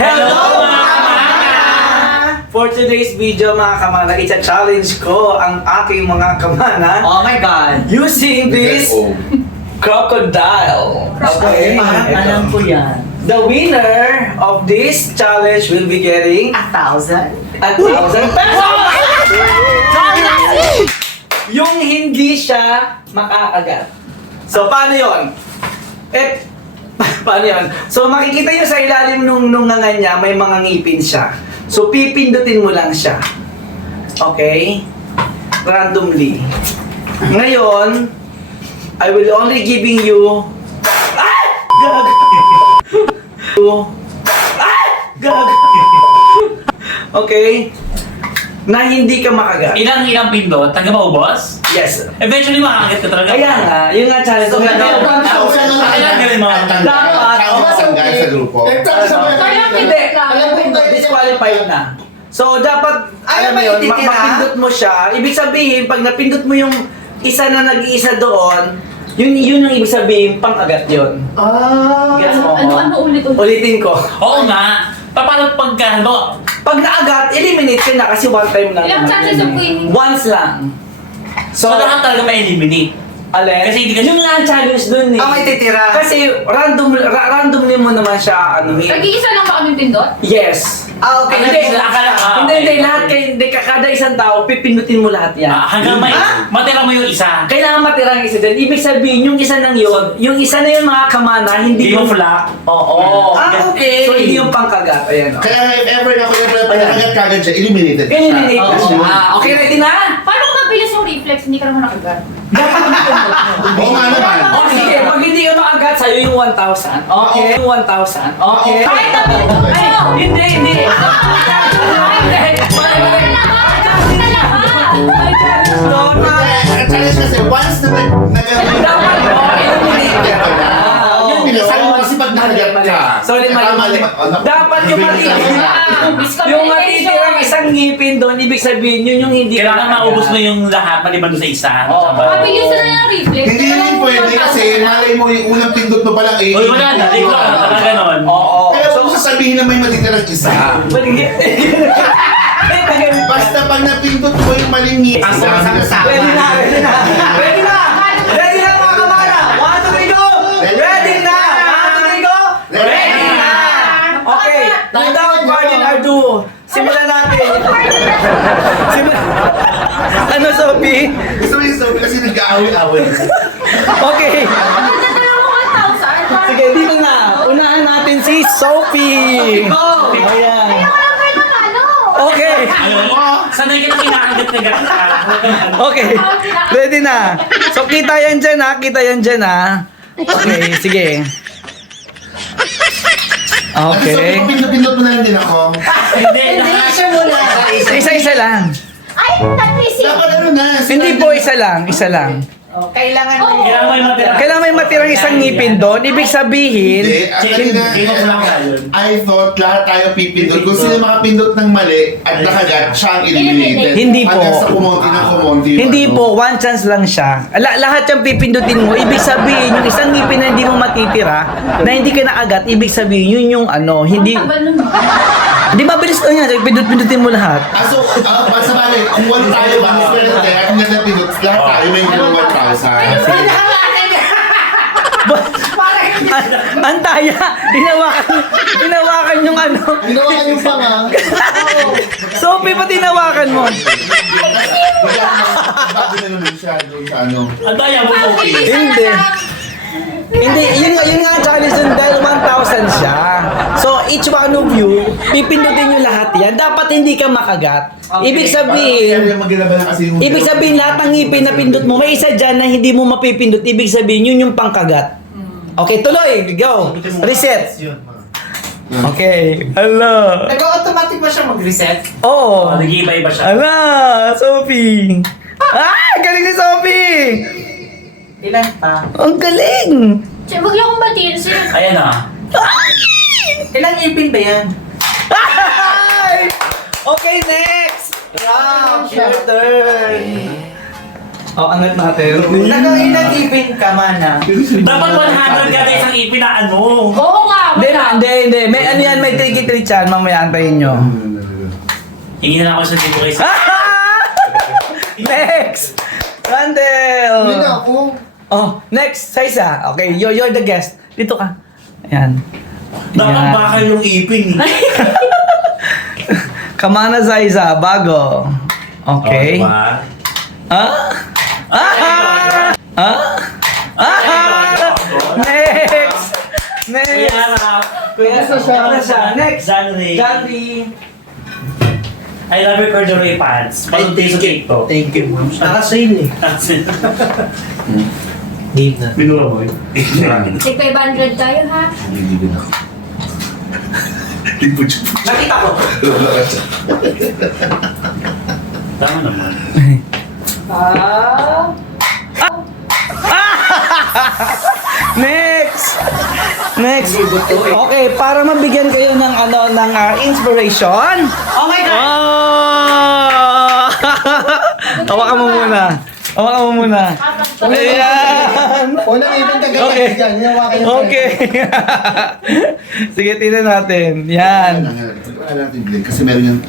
Hello mga kamana! For today's video mga kamana, i-challenge ko ang aking mga kamana Oh my God! using this crocodile. Okay, Parang alam ko yan. The winner of this challenge will be getting 1,000? 1,000 pesos! Yung hindi siya makakagat. So, paano yun? Paano yun? So, makikita nyo sa ilalim nung nganga niya, may mga ngipin siya. So, pipindutin mo lang siya. Okay? Randomly. Ngayon, I will only giving you... Ah! Gag! Ah! Gag! Okay? Na hindi ka makagat. Ilang pindot? Hanggang maubos? Yes. Eventually makakit ka talaga. Kaya nga, yun nga challenge. So, Kaya- Kailan gawin mo? Dapat, hindi, disqualified na. So, dapat, alam mo yun, mapindot mo siya. Ibig sabihin, pag napindot mo yung isa na nag-iisa doon, yun yung ibig sabihin, pang-agat yun. Gets mo? Ano ulit? Ulitin ko. Oo nga. Paano pagka, ano? Pag naagat, eliminate ka na kasi one time lang. Ilang naman chances yun. of winning? Once lang. So, lahat talaga may eliminate. Alin? Kasi hindi ka- Yun nga ang challenge dun eh. may titira. Kasi randomly mo naman siya ano eh. Nag-iisa lang ba kaming pindot? Yes. Okay. Hindi, Okay. hindi, lahat kayo, hindi, kada isang tao, pipindutin mo lahat yan. Hanggang may, matira mo yung isa. Kailangan matira ang isa din. Ibig sabihin, yung isa nang yun, yung isa na yung mga kamana, hindi Hindi mo yung... flak. Oo. Okay. So, hindi yung pangkagat. Ayan, o. Kaya if ever panagat kagad siya, eliminated na siya. Eliminate na Oo. siya. Okay, ready na? Paano kung mabilis yung reflex, hindi ka naman nakagat? Oo nga naman. O, sige, pag hindi ka makagat, sa'yo yung 1,000. Okay? Yung 1,000. Okay? Kahit na Ay, hindi. May challenge doon. Ang challenge kasi, once na nag-eliminate Dapat mo, eliminate ka. Yun, pinasabi mo kasi pag nakagat ka. Sorry, mali. Dapat yung matitirang isang ngipin doon, ibig sabihin, yun yung hindi Kailangan ka maubos mo makagat. yung lahat, maliban doon sa isa. Oo. Mabilis na lang yung reflex. Hindi rin pwede kasi malay mo yung unang pindot mo palang Uy, wala na. Di ko talaga ganon. Oo. Kaya kung sasabihin na may matitirang isa. Basta pag napindot mo yung maling ngipin. Ang sama-sama. Ready na mga kamara! 1, 2, 3, go! Ready na! 1, 2, 3, go! Ready na! Okay, without further ado, simulan natin. Ano, Sophie? Gusto mo yung sobrang kasi nag-aaway-aaway. Okay, Magdadala mo 1,000? sige, dito na. Unahan natin si Sophie. Ayan. Okay, Sanay ka na kinakagat-nagat ka. okay. Ready na. So, kita yan dyan ha. Okay, sige. Okay. So, pindot-pindot mo na lang din ako. Hindi, Siya muna. Isa-isa lang. Ay, nag-receive! Dapat ano na. Hindi po isa lang. Kailangan Oo. Kailangan mo yung matira. Kailangan may matirang isang ngipin doon. Ibig sabihin, Hindi. Ang kanina, Game of lang yun. I thought lahat tayo pipindot. Kung sino makapindot ng mali at nakagat, siya ang eliminated. Hindi po. Hanggang sa kumonti ng kumonti. hindi po, one chance lang siya. Lahat yung pipindutin mo, ibig sabihin, yung isang ngipin na hindi mo matitira, na hindi ka naagat, ibig sabihin, yun yung ano, hindi... Ang tagal nun. Hindi mabilis to yan, pindut-pindutin mo lahat. So, sa bagay, kung wala tayo ba, swerte, at hindi natin pindot, lahat tayo may 1,000. Ang taya, hinawakan yung ano. Ginawa yung panga. Sophie, pa tinawakan mo? Bago na naman siya doon sa ano. Ang daya mo, okay. Hindi. Hindi, yun nga challenge dun dahil 1,000 siya. So, each one of you, pipindutin nyo lahat yan. Dapat hindi ka makagat. Ibig sabihin, Ibig sabihin lahat ng ngipin na pindot mo, may isa dyan na hindi mo mapipindot. Ibig sabihin, yun yung pangkagat. Okay, tuloy. Go. Reset. Okay. Ala. Nag-automatic ba siya mag-reset? Oh. Nag-iiba-iba siya. Ala, Sophie. Ah, galing ni Sophie. Ilan pa? Ang galing. Huwag niyo akong batiin. Sino? Ayan na. Ilang ipin ba yan? Ay! Okay, next. Round. Your turn. Oh, angat natin. Nang ilang ipin ka, mana? Dapat 100 kada isang ipin na ano. Oo nga, Hindi wala. na, hindi. May ano yan, may tiki-treat yan. Mamaya antayin nyo. Hingi na ako sa dito kay Next! Hindi Randall! na ako. Oh, next, Saisa. Okay, you're the guest. Dito ka. Ayan. Dapat baka yung ipin. Kamana Saisa, bago. Okay. Oh, diba? Ah? Ah! Ah! Ah! Next! Next! Kuya Ano siya? Next! Janry. Janry. I love your corduroy pants. Bagong taste of cake to. Thank you, ma'am. Naka-sale eh. Game na. Binura mo yun. Tig 500 tayo, ha? Nagigigil ako. Nakita ko. Tama naman. Ah. Next! Next! Okay, para mabigyan kayo ng inspiration. Oh my God! Oh! Hawakan mo muna. Hawakan mo muna. Ayan! Unang ipin ka Okay. ganyan. Hinawakan niya. Okay. Sige, tingnan natin. Yan. Wala natin blink kasi meron yung...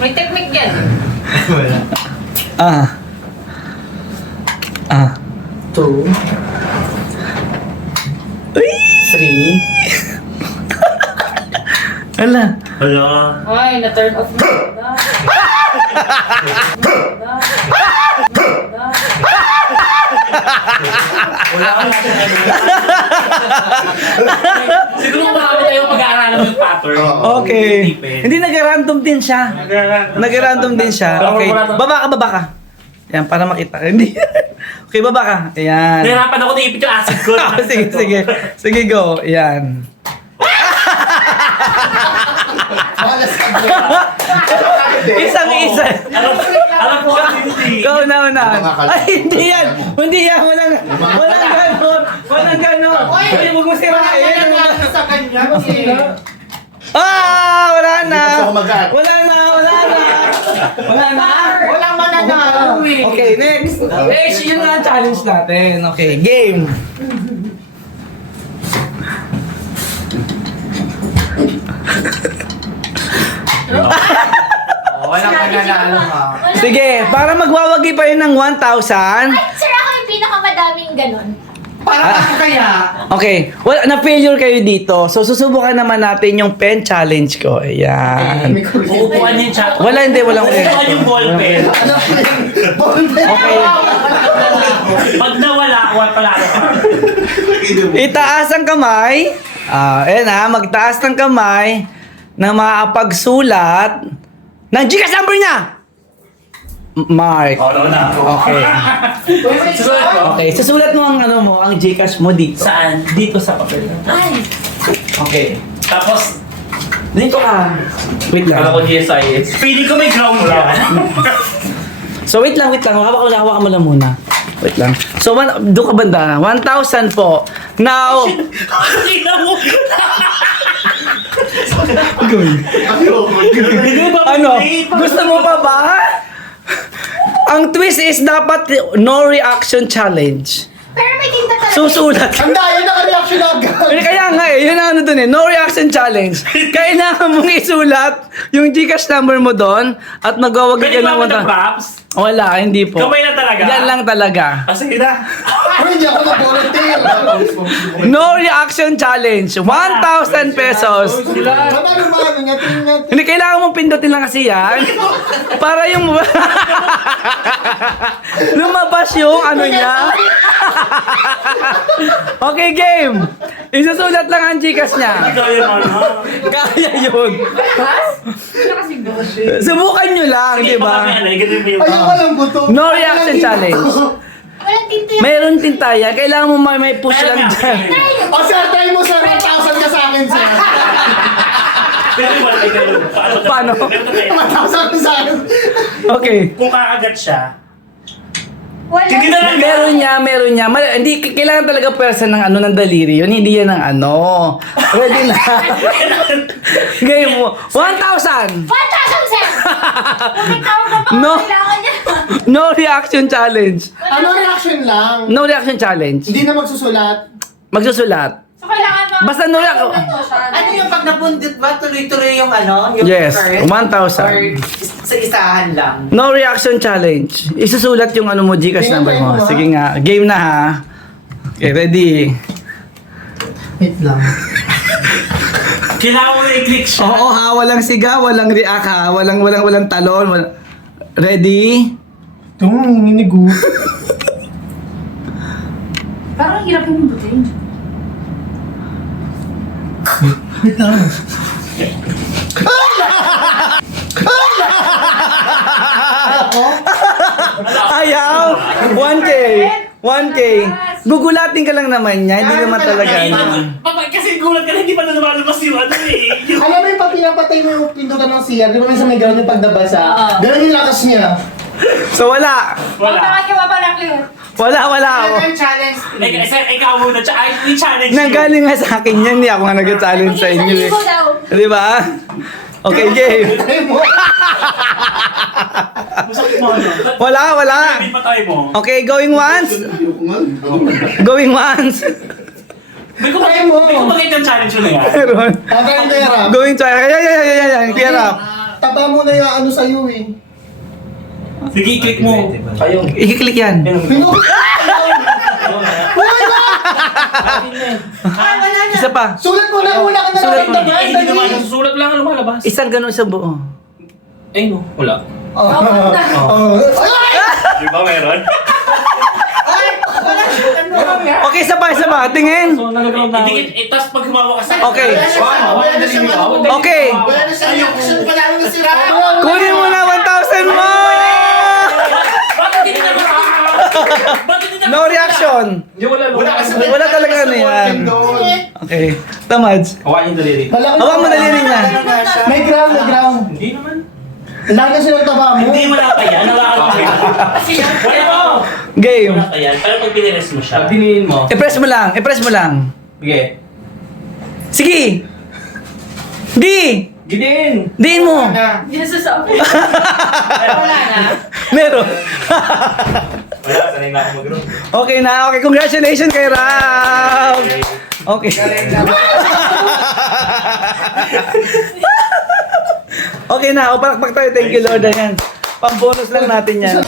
May technique yan. Ah. Ah. 2, Uy! 3. Hala. Hala. Ay, na-turn off na. Wala ka natin ano. Siguro marami tayong pag-aaralan yung pattern. Okay. Hindi nag-random din siya. Nag-random din siya. Okay. Baba ka. Yan, para makita. Hindi. Okay, baba ka. Ayan. Nahirapan ako na ipit yung acid ko. Sige, go. Ayan. Malas ka Isang-isa. Alam ko kasi hindi. Go na. Ay, hindi yan. Walang ganon. Hindi mo sirain. Sa kanya. Ah, wala na. Hindi pa siya kumagat. Wala na. Walang mananalo eh. Okay, next. Next, yun na ang challenge natin. Okay, game. Walang mananalo ha. Sige, para magwawagi pa yun ng 1,000. Ay, sir, ako yung pinakamadaming ganon. Para ako kaya. Okay, na-failure kayo dito. So, susubukan naman natin yung pen challenge ko. Ayan. Uupuan yung chat. Walang Uupuan yung ballpen. Okay. Pag nawala, wala pala ako. Itaas ang kamay. Ayan magtaas ng kamay na makapagsulat ng Gcash number niya. Mark. Oo na. Okay. Susulat ko. Okay, susulat mo ang Gcash mo dito. Saan? Dito sa papel. Ay, Okay. Tapos, Dito ka. Wait kala ko lang. GSIS. Feeling ko may ground yan. So wait lang. Hawakan mo lang muna. Wait lang. So, doon ka banda. 1,000 po. Now, Tingnan mo. ano? Gusto mo pa ba? Ang twist is dapat no reaction challenge. pero may tinta talaga. Susulat. Ang dahil naka-reaction agad. Kaya nga yun ang ano dun no reaction challenge. Kailangan mong isulat yung Gcash number mo doon at magwawag ka Pwede ba ng ako ng 1,000. props? Wala, hindi po. Kamay na talaga? Yan lang talaga. Ah, sige na. Pero hindi ako mag-volunteer. No reaction challenge. 1,000 pesos. Paano nga? Tingnan natin. Hindi, kailangan mong pindutin lang kasi yan. Para yung... lumabas yung ano niya. Okay, game. Isusulat lang ang Gcash niya. Ikaw yung ano. Kaya yun. Subukan nyo lang, di ba? Ayun, walang buto. No reaction challenge. Walang tinta yan. Mayroon tintaya. Kailangan mo may push lang dyan. O sir, try mo sir. 1,000 ka sa akin sir. Pero wala kayo ganun. Paano? 1,000 ka sa akin. Okay. Kung kakagat siya, Wala. Hindi talaga. Meron niya. Hindi, kailangan talaga person ng ng daliri yun. Hindi yan ng Ready na. Game mo. 1,000! 1,000, sir! Kung may tawag na pa, No. kailangan niya. No reaction challenge. Ano reaction lang? No reaction challenge. Hindi na magsusulat. Magsusulat. So, kailangan mo. Basta no reaction. Ano yung pag nabundit ba, tuloy-tuloy yung ano? Yung Yes, curve? 1,000. Or sa isahan lang? No reaction challenge. Isusulat yung mo, Gcash number mo. Sige nga. Game na ha. Okay, ready? Wait lang. Kailangan mo na i-click siya. Oo ha, walang siga, walang react ha. Walang talon. Ready? Ito, nanginginig. Parang hirap yung butin. Wait lang. Ayaw! 1K! 1K! Gugulatin ka lang naman niya, hindi naman talaga Kasi gulat ka na, hindi pa na lumalabas yung yung... Alam mo yung pag pinapatay mo yung pindutan ng CR, di ba minsan may gano'n yung pagdabasa? Gano'n yung lakas niya. So wala! Wala. Bakit ka pa clear? Wala! Ano yung challenge? Ikaw muna, i-challenge Nanggaling nga sa akin yan, hindi ako nga nag-challenge sa inyo eh. daw. Di ba? Okay, game. Ay mo. Masakit mo, ano? Wala! Hindi pa tayo mo. Okay, going once. Going once. May kumagay ng challenge mo na yan. Meron. Tatay ang pera. Going to. Yan. Clear up. Taba mo na yung ano sa'yo eh. Sige, i-click mo. Ayun. I-click yan. Isa pa. Sulat mo na, wala ka na Sulat lang mo. taba. Hindi naman, susulat lang ang lumalabas. Isang ganun sa buo. Ay, no. Wala. Di ba meron? Okay, isa pa. Tingin. So, nag-ground na. Tapos pag humawa ka sa... Okay. Wala siyang ano. Okay. Wala siyang action pa lang nasira. Kunin mo na 1,000 mo! Bakit hindi na Bakit hindi na No reaction. Wala talaga ano yan. Okay. Tamads. Hawain yung daliri. Hawa mo daliri niya. May ground. Hindi naman. Lagi kasi ng taba mo. Hindi mo na pa yan. Hawakan mo yan. Wala mo. Game. Wala pa yan. Pero pag pinires mo siya. Pag mo. I-press mo lang. Sige. Sige. Gidin. Diin mo. Hindi na sasabi. Wala na. Meron. Wala, sanay na ako mag-ground. Okay na. Okay, congratulations kay Rao. Okay. Okay na. O, palakpak tayo. Thank you, Lord. Ayan. Pang-bonus lang natin yan.